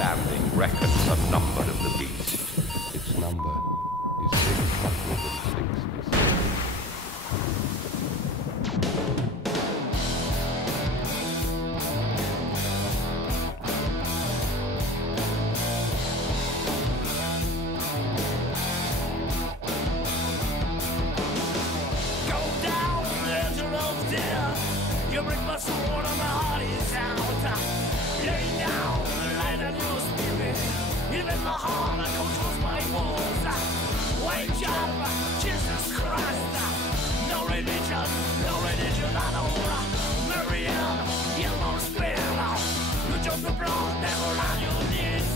understanding reckons the number of the beast. Its number is 666. You break my sword and my heart is out. Lay down, light on your spirit. Even my heart controls my walls. Wake up, Jesus Christ. No religion at all. Marianne, yellow spirit. You jump the blood, never on your knees.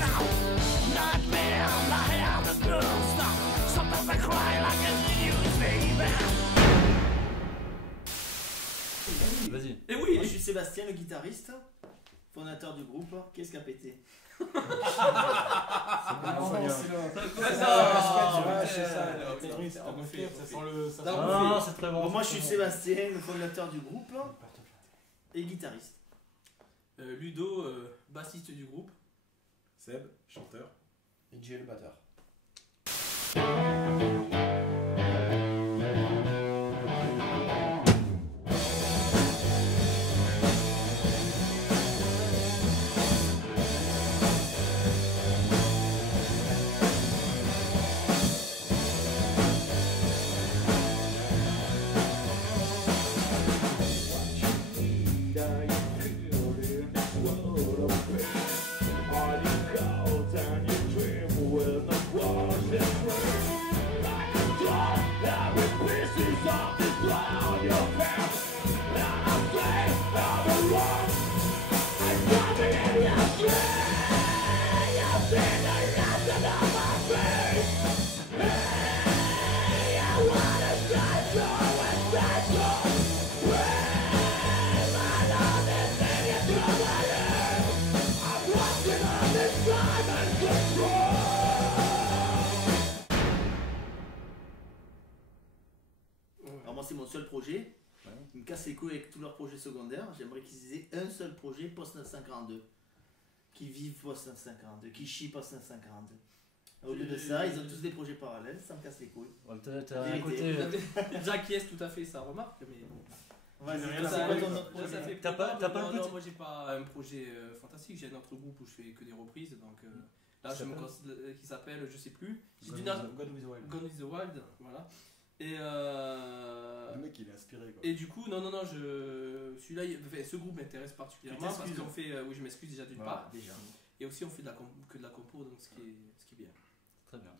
Nightmare, my hair that burns. Sometimes I cry like a news baby. Vas-y. Et oui, Moi, je suis Sébastien, le guitariste, fondateur du groupe. Qu'est-ce qu'a pété? C'est très bon. Moi, je suis Sébastien, le fondateur du groupe et guitariste. Ludo, bassiste du groupe. Seb, chanteur. Et Jay, le batteur. Alors moi c'est mon seul projet, ils me cassent les couilles avec tous leurs projets secondaires, j'aimerais qu'ils aient un seul projet post-1942, qui vivent post-1942, qui chient post-1942. Au lieu de ça, ils ont tous des projets parallèles, ça me casse les couilles. Ouais, t'as un côté. J'acquiesce tout à fait sa remarque, mais bon. Vas-y, Ça, c'est quoi ton autre ça projet? fait T'as pas le non, petit- moi j'ai pas un projet fantastique, j'ai un autre groupe où je fais que des reprises, donc là je me considère qui s'appelle, je sais plus, c'est du Gone with the Wild. Gone with the Wild, voilà. Et Le mec il est inspiré quoi. et du coup, non, celui-là, enfin, ce groupe m'intéresse particulièrement parce t'excuses. qu'on fait, oui je m'excuse déjà d'une Voilà, part, déjà. et aussi on fait que de la compo, donc ce qui est bien. Très bien.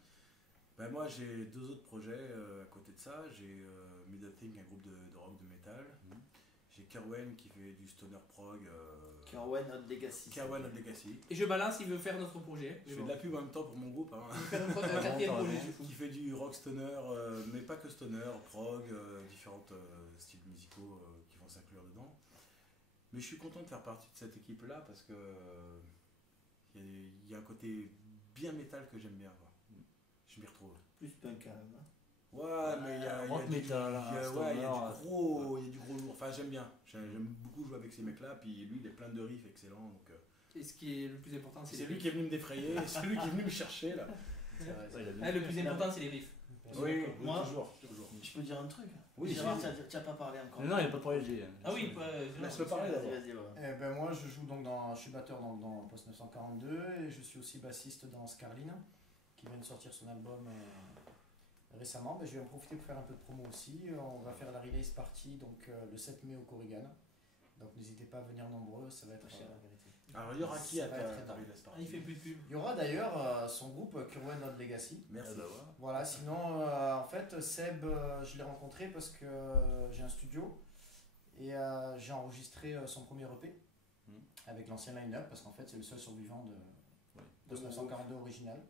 Ben moi j'ai deux autres projets à côté de ça. J'ai Middle Thing, un groupe de rock de métal. J'ai Kerwen qui fait du stoner prog. Kerwen Odd Legacy. Kerwen of Legacy. Et je balance, il veut faire notre projet. Je fais de la pub en même temps pour mon groupe. Hein. Un quatrième projet, je suis fou. Qui fait du rock stoner, mais pas que stoner, prog, différents styles musicaux qui vont s'inclure dedans. Mais je suis content de faire partie de cette équipe-là parce que il y a un côté bien métal que j'aime bien. Quoi. Je m'y retrouve. Plus punk quand même. Hein. Ouais, mais il y a rock du metal, ouais, il y a stoner, du gros, il y a du gros lourd. Enfin, j'aime bien. J'aime beaucoup jouer avec ces mecs-là. Puis lui, il est plein de riffs excellents. Donc, Et ce qui est le plus important, c'est c'est les lui riffs. qui est venu me défrayer. C'est lui qui est venu me chercher là. Le plus important, c'est les riffs. Oui, Moi, toujours. Je peux dire un truc? Oui, Gérard, c'est- tu n'as pas parlé encore. Non, il n'y a pas de problème. Ah oui, Laisse-le parler d'abord. Vas-y, ouais. Eh ben moi je joue donc je suis batteur dans Post 942 et je suis aussi bassiste dans Scarline qui vient de sortir son album récemment. Ben, je vais en profiter pour faire un peu de promo aussi. On va faire la release party donc le 7 mai au Corrigan. Donc n'hésitez pas à venir nombreux, ça va être cher la vérité. Alors, il y aura qui à Ça va être très ta tard. release party? Il fait plus de pub. Il y aura d'ailleurs son groupe Kerwen Odd Legacy. Merci. Voilà, sinon en fait Seb je l'ai rencontré parce que j'ai un studio et j'ai enregistré son premier EP avec l'ancien line-up parce qu'en fait c'est le seul survivant de 1942 original.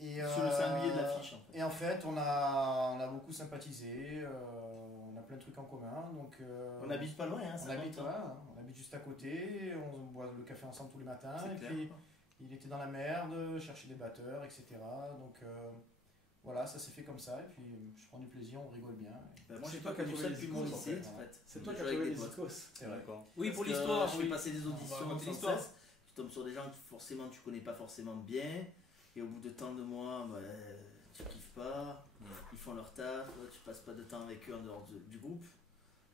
Et, Sur le singulier de l'affiche en fait. et en fait on a beaucoup sympathisé, on a plein de trucs en commun donc On habite pas loin, hein, on ça habite, compte, hein. on habite juste à côté, on boit le café ensemble tous les matins C'est et clair. puis il était dans la merde, cherchait des batteurs, etc. Donc voilà, ça s'est fait comme ça et puis je prends du plaisir, on rigole bien. Bah, moi, C'est j'ai toi pas qui as connu trouvé ça les depuis icônes, mon en lycée, fait. en fait. C'est toi Je qui as jouais trouvé avec les des potes. icônes. C'est vrai. Oui, Parce pour que l'histoire, je oui. fais passer des auditions On va raconter sans l'histoire. cesse. tombes sur des gens que forcément tu connais pas forcément bien, et au bout de tant de mois, bah, tu kiffes pas, ils font leur taf, tu passes pas de temps avec eux en dehors du groupe.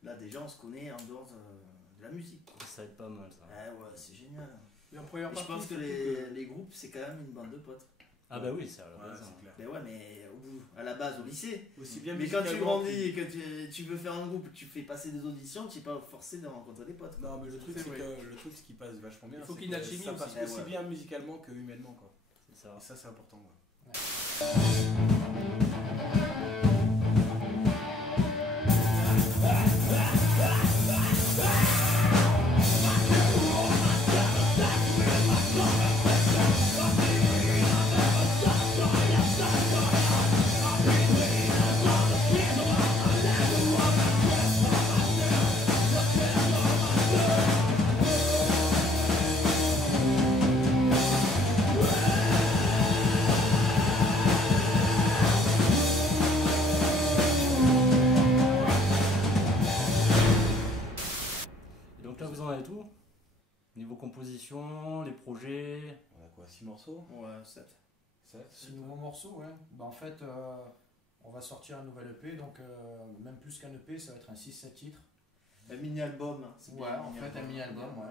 Là déjà on se connaît en dehors de la musique. Quoi. Ça aide pas mal ça. Ah ouais, c'est génial. Mais en première Et je partie, pense que surtout les groupes c'est quand même une bande de potes. Ah bah oui, c'est à la Ouais, base. c'est hein. clair. Mais ouais, mais à la base au lycée. Aussi bien Mais quand tu musicalement grandis et que tu veux faire un groupe, tu fais passer des auditions, tu n'es pas forcé de rencontrer des potes. Quoi. Non, mais le truc, C'est c'est vrai. que le truc, ce qui passe vachement bien, Il faut c'est qu'il y ait une que alchimie ça aussi. passe Eh aussi ouais. bien musicalement que humainement, quoi. C'est ça. Et ça, c'est important, quoi. Et donc là vous en avez tout. Niveau composition, les projets. On a quoi, 6 morceaux? Ouais, 7. 7? 6 nouveaux morceaux, ouais. Bah, en fait, on va sortir un nouvel EP, donc même plus qu'un EP, ça va être un 6-7 titres. Un mini-album. Hein, c'est Ouais, bien, en fait, un mini-album, ouais.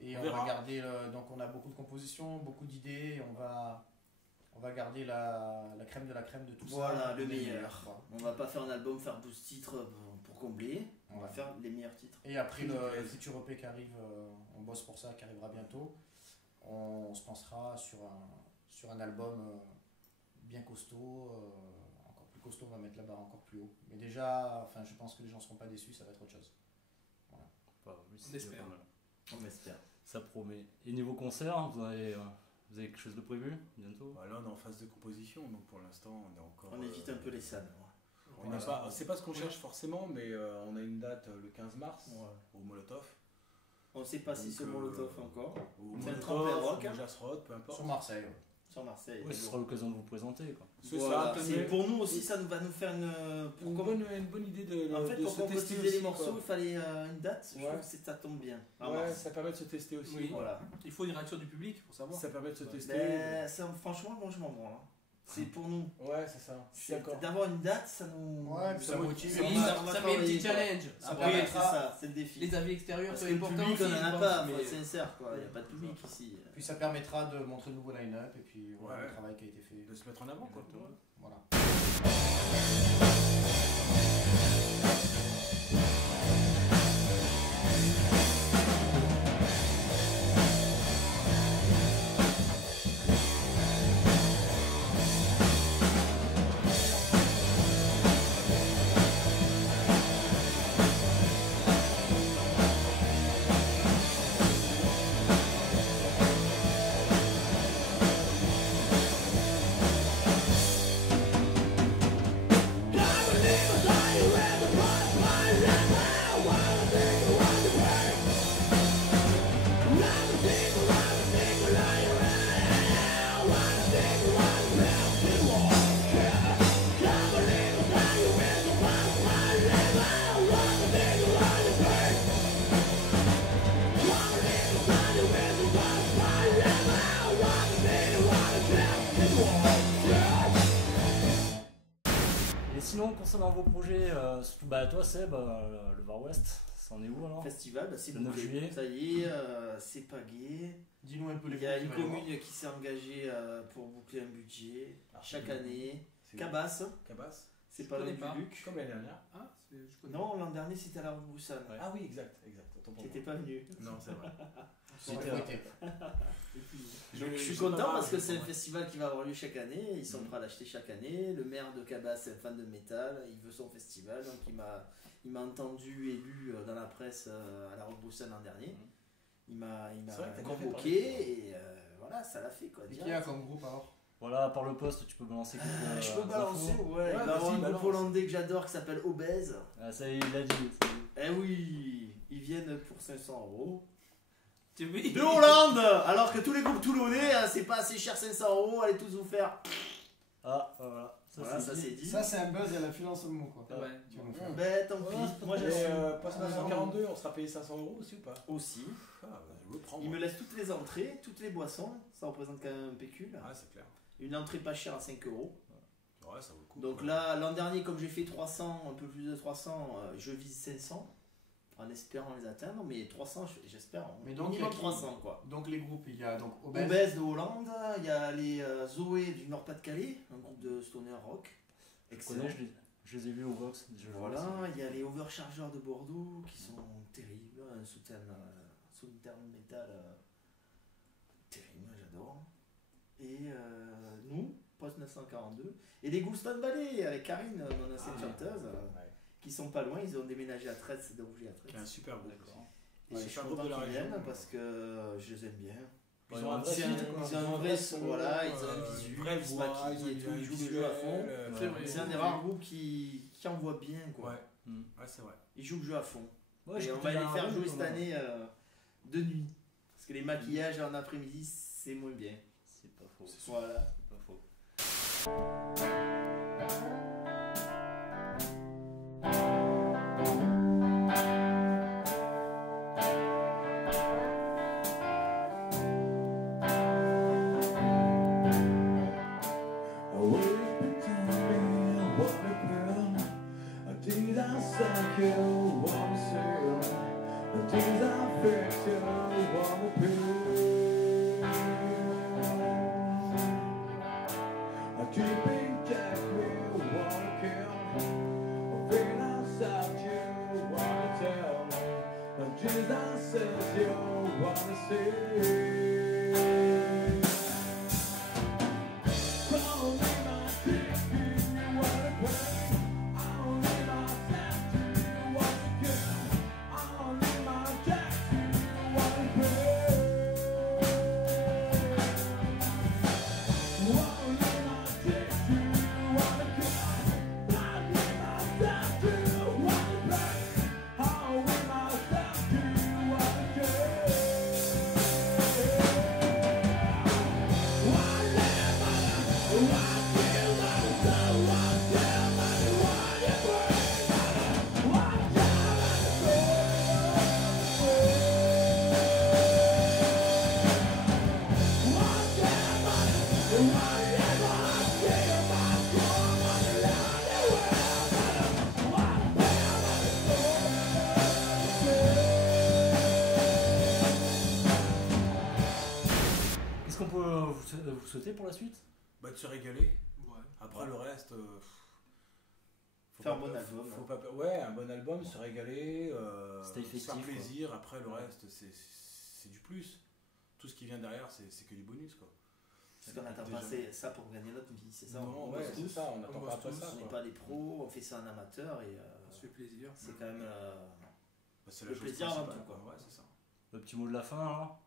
Et On on verra. va garder, donc on a beaucoup de compositions, beaucoup d'idées, et on va garder la crème de la crème de tout ça. Voilà, le Les meilleur. voilà. On va pas faire un album, faire 12 titres pour combler. On va Ouais. faire les meilleurs titres. Et après Qui nous le plaisent. futur EP qui arrive, on bosse pour ça, qui arrivera bientôt. On se pensera sur un album bien costaud, encore plus costaud, on va mettre la barre encore plus haut. Mais déjà, enfin, je pense que les gens ne seront pas déçus, ça va être autre chose. Enfin, oui, c'est On espère. pas mal. On espère. Ça promet. Et niveau concert, vous avez quelque chose de prévu bientôt? Bah, là, on est en phase de composition, donc pour l'instant, on est encore. On évite un peu les salles. On n'a pas, c'est pas ce qu'on cherche forcément, mais on a une date le 15 mars au Molotov. On ne sait pas si Donc, c'est Molotov encore. Au C'est un Molotov, tremplin rock, au hein. Jazz Road, peu importe. Sur Marseille, ouais. Sur Marseille. Oui, ce sera l'occasion de vous présenter quoi. C'est Voilà, ça, c'est pour nous aussi, ça va nous faire une bonne idée de, En fait, de pour se tester concrétiser les aussi, morceaux, quoi. il fallait une date. Je Ouais. trouve que ça tombe bien. En Ouais, mars. ça permet de se tester aussi. Oui. Voilà. Il faut une réaction du public pour savoir. Ça permet de se tester. Ben, franchement, moi je m'en branle. hein. C'est pour nous. Ouais, c'est ça. Je suis d'accord. D'avoir une date, ça nous. Ouais, puis ça motive. Oui, on va ça met un travailler, petit quoi. challenge. Après, Après, c'est ça, c'est le défi. les avis extérieurs Parce sont que le importants public, aussi. on en je a pense, pas, mais- faut être sincère quoi. Il n'y a pas de public ici. Puis ça permettra de montrer le nouveau line-up et puis voilà Ouais. le travail qui a été fait. De se mettre en avant, quoi. Voilà. Et sinon, concernant vos projets, surtout bah, toi Seb, le Var West, c'en est où alors? Festival, bah, c'est Le 9 bouclé. juillet. Ça y est, c'est pagué. Dis-nous un peu les Il y a groupes une qui vont y avoir. commune qui s'est engagée pour boucler un budget chaque c'est- année. C'est Cabasse, Cabasse. c'est Je pas loin connais du pas. Luc. Comme l'année dernière. Ah, je connais. Non, l'an dernier c'était à la Roussane. Ouais. Ah oui, exact. Autant pour T'étais moi. pas venu. Non, c'est vrai. Ça aurait été. Donc je suis content parce que c'est un festival qui va avoir lieu chaque année. Ils sont prêts à l'acheter chaque année. Le maire de Cabasse est un fan de métal. Il veut son festival. Donc il m'a entendu élu dans la presse à la Roussane l'an dernier. Il m'a C'est vrai que t'as bien fait convoqué et voilà, ça l'a fait quoi. Et qui direct. a comme groupe alors? Voilà, par le poste, tu peux balancer quelques Je peux balancer, infos. ouais. Il va y avoir vas-y, un groupe balance. hollandais que j'adore qui s'appelle Obèse. Ah, ça y est, il l'a dit. ça y est. Eh oui, ils viennent pour 500 €. Tu veux- De Hollande. Alors que tous les groupes toulonnais, c'est pas assez cher 500 €, allez tous vous faire. Ah, voilà. Voilà, ça c'est dit. Ça, c'est un buzz à la finance au mot quoi. Ouais. Tu vas nous faire. Ben tant pis, moi Et j'assume. post 942, on sera payé 500 € aussi ou pas? Aussi. Ah, bah, prends. Il me laisse toutes les entrées, toutes les boissons, ça représente quand même un pécule. Ah, c'est clair. Une entrée pas chère à 5 €. Ouais, ça vaut le coup. Donc quoi. là, l'an dernier, comme j'ai fait 300, un peu plus de 300, je vise 500 en espérant les atteindre, mais 300, j'espère. Mais donc, minimum il y a qui 300 quoi. Donc les groupes, il y a donc Obèse. Obèse de Hollande, il y a les Zoé du Nord-Pas-de-Calais, un groupe de stoner rock. Je Excellent. connais, je les ai vus au Vox. Voilà, il y a les Overchargers de Bordeaux qui sont terribles, un southern metal terrible, j'adore. Et nous, Post 942, et les Goulston Valley avec Karine, mon ancienne chanteuse, qui sont pas loin, ils ont déménagé à 13, c'est d'origine à 13. Qui est un super groupe. aussi. Et Ouais, je suis super groupe content de la qu'ils région, viennent parce que je les aime bien. Ils ont un vrai Ils site, ont un vrai son, voilà, ils ont un visu, vraie ils se voix, maquillent et ils tout, ont ils un jouent le jeu à fond. C'est vrai. C'est un des rares groupes qui envoie bien quoi. Ouais, ouais c'est vrai. Ils jouent le jeu à fond. Ouais, Et j'ai on écouté va les un faire radio jouer quand cette même. année de nuit. Parce que les maquillages en après-midi, c'est moins bien. C'est pas faux. Voilà. C'est pas faux. Qu'est-ce qu'on peut vous souhaiter pour la suite? Bah, de se régaler. Ouais. Après le reste. Faut Faire un pas- bon album, faut pas- ouais, un bon album, se régaler, Stay se faire festif, plaisir. Après le reste, c'est du plus. Tout ce qui vient derrière, c'est que du bonus quoi. Parce qu'on n'attend Déjà. pas ça pour gagner notre vie, c'est ça. Non, on ouais, bosse c'est tous. ça, on n'attend On pas bosse après tous, ça. On n'est quoi. pas des pros, on fait ça en amateur et On se fait plaisir. c'est quand même Bah, c'est le la chose plaisir avant principale, tout, quoi. Ouais, c'est ça. Le petit mot de la fin alors?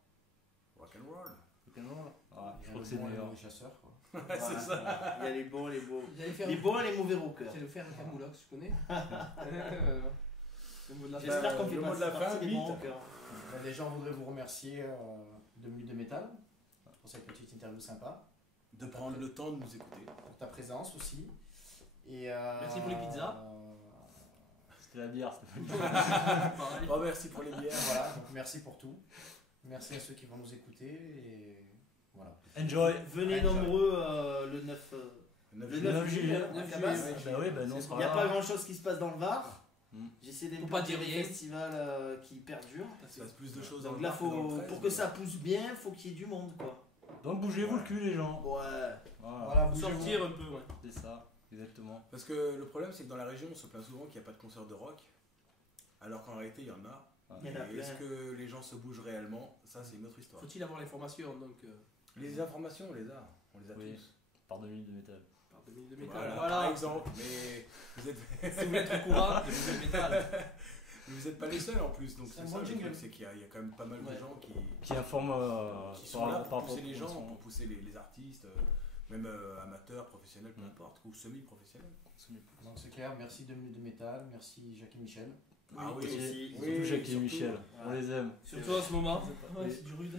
Rock'n'roll. Rock'n'roll. Ah, je Il y a crois le que c'est bon le et le meilleur. mauvais chasseur, quoi. voilà. c'est ça. Il y a les bons, les beaux. J'allais faire Les bons et les mauvais rockers. J'allais faire un camoulox, tu connais Le mot de la fin. J'espère qu'on fait le mot pas de la fin, partie des bons vite. rockers. Déjà, on voudrait vous remercier 2 minutes de métal pour cette petite interview sympa, De prendre le temps de nous écouter. pour ta présence aussi. Et, Merci pour les pizzas. C'était la bière, c'était pas le Pareil. Oh, merci pour les bières. Voilà, donc merci pour tout. Merci à ceux qui vont nous écouter. Et voilà. Enjoy. Venez Enjoy. nombreux le 9 9 le 9 juillet à 9 Cabas. juillet, Bah oui, bah non, on Il sera n'y a là. pas grand chose qui se passe dans le Var. Mm. J'essaie Faut pas d'implanter dire des rien. festivals qui perdurent. Il se passe plus de choses dans Donc le là, Var que dans le faut, 13, pour que mais- ça pousse bien, il faut qu'il y ait du monde quoi. Donc bougez-vous le cul les gens. Ouais. Voilà, Voilà, bougez-vous. Sortir un peu, ouais. c'est ça, exactement. Parce que le problème, c'est que dans la région, on se plaint souvent qu'il n'y a pas de concert de rock. Alors qu'en réalité, il y en a. Il y en a Et est-ce plein. que les gens se bougent réellement? Ça, c'est une autre histoire. Faut-il avoir les formations donc Les informations, on les a. On les a Oui. tous. Par 2 minutes de métal. par 2000 de métal. Voilà, Voilà. par exemple. Mais vous êtes, Si vous voulez être au courant de 2000 de métal. vous êtes pas les seuls en plus. Donc C'est c'est un ça bon le jingle. truc, c'est qu'il y a quand même pas mal de Ouais. gens Qui informe qui sont là pour pousser rapport les aux gens, sons. pour pousser les artistes, même amateurs, professionnels, peu importe, ou semi-professionnels. Donc c'est clair, merci 2 minutes de métal, merci Jacques et Michel. Ah oui, aussi. Surtout Jackie et Michel, on les aime. Surtout en ce moment. Ouais, c'est du rude.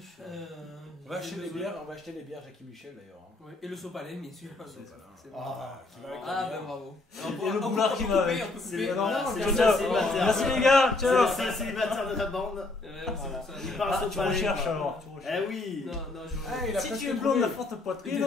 On va acheter les bières Jackie Michel d'ailleurs. Hein. Ouais, et le sopalin, bien sûr. C'est bon. Qui va avec la Ah, bière. ben bravo. Et le boulard qui va avec. C'est couper. le- non, c'est Ciao, le ciao. célibataire. Merci les gars, ciao. C'est le célibataire de la bande. C'est pour ça. Il parle Ah, sur tu palais, recherches quoi. alors. tu recherches. Eh oui. Non, non, je. Ah, il a Si presque tu es trouvé. blonde, la forte poitrine,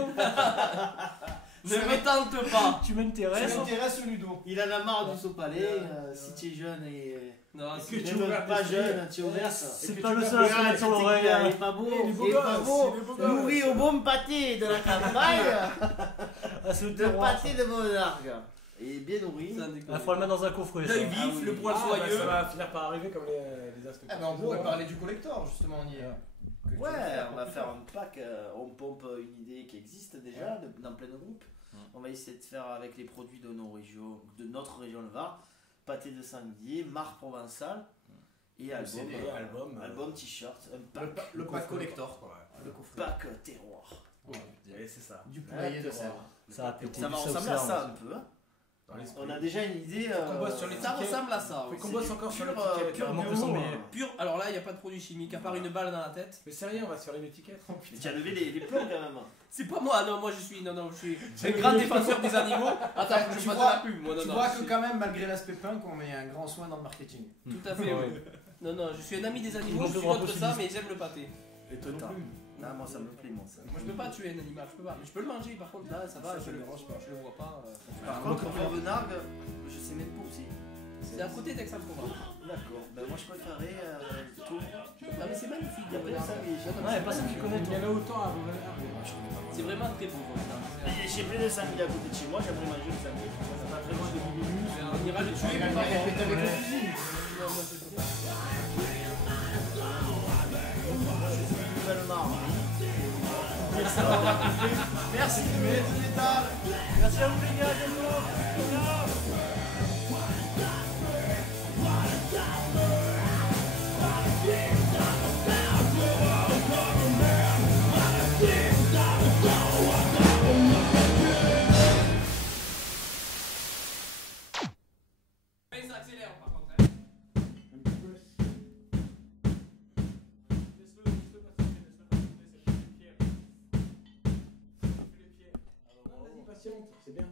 Ne me tente pas. tu Ça m'intéresses. m'intéresse Ludo. Il en a marre du sopalais. Si tu es jeune et. Non, Est-ce c'est que tu Même ouvres pas l'esprit. jeune, tu es ouverte. C'est pas le seul à se mettre sur l'oreille. Il hein. est pas beau, Il est beau il est gosse, pas beau. il est beau gosse. Nourri au bon pâté de la campagne, Ah, c'est le de terroir. pâté de Monarque. Il est bien nourri. Il faut le mettre dans un coffret. ça. L'œil vif, le poil soyeux. Ça va finir par arriver comme les aspects. Ah ben on pourrait parler du collector justement, on y est. Ouais, on va faire un pack, on pompe une idée qui existe déjà dans plein de groupes. On va essayer de faire avec les produits de nos régions, de notre région le Var, pâté de sanglier, marque provençale et album, CD, album, t-shirt, un pack, Le pack collector quoi. Ouais. Le coffret. pack terroir. Et c'est ça. Du poulailler de sèvres. Ça va péter. Ça va du ressembler à sauce, ça un peu. Hein. Dans l'esprit. On a déjà une idée. qu'on bosse sur les Ça tickets. ressemble à ça. Faut oui. qu'on C'est bosse du encore sur pur, l'étiquette. pur vraiment bio, que sans billet. Pur, alors là, il n'y a pas de produit chimique, à part une balle dans la tête. Mais c'est rien, on va se faire une étiquette. Tu as levé les plombs quand même. C'est pas moi, non, moi je suis un C'est grand le- défenseur des animaux. Attends, je Tu fasse de vois- la pub, moi, non, Tu non. vois je que suis- quand même malgré l'aspect punk on met un grand soin dans le marketing. Tout à fait, oui. Non, non, je suis un ami des animaux, Donc, je le suis drapeau contre ça, sudiste. mais j'aime le pâté. Et toi non Putain. plus. Ah, moi ça me plaît, moi ça. Moi je peux pas tuer un animal, je peux pas. Mais je peux le manger, par contre, là, ça va, je le vois pas. Par contre, pour Venargue, je sais même pas où c'est. C'est à côté d'Aix-en-Provence. D'accord, ben moi je préférerais tout. Non, mais c'est magnifique, Il y a pas de ça, mais j'ai- Ouais, pas ça que tu connais, Il y toi. en a autant à Vauvert. C'est vraiment très beau. Voilà. J'ai plein de sangliers à côté de chez moi, j'aimerais manger le sanglier. Ça pas très loin de Bibimus. On ira le tuer, mais pas Répétez avec le fusil. Non, moi, je peux pas. Nouvellement. Merci mes pétards. Merci à vous les gars, bientôt. Mais ça accélère par contre. Hein. Vas-y, patiente, c'est bien.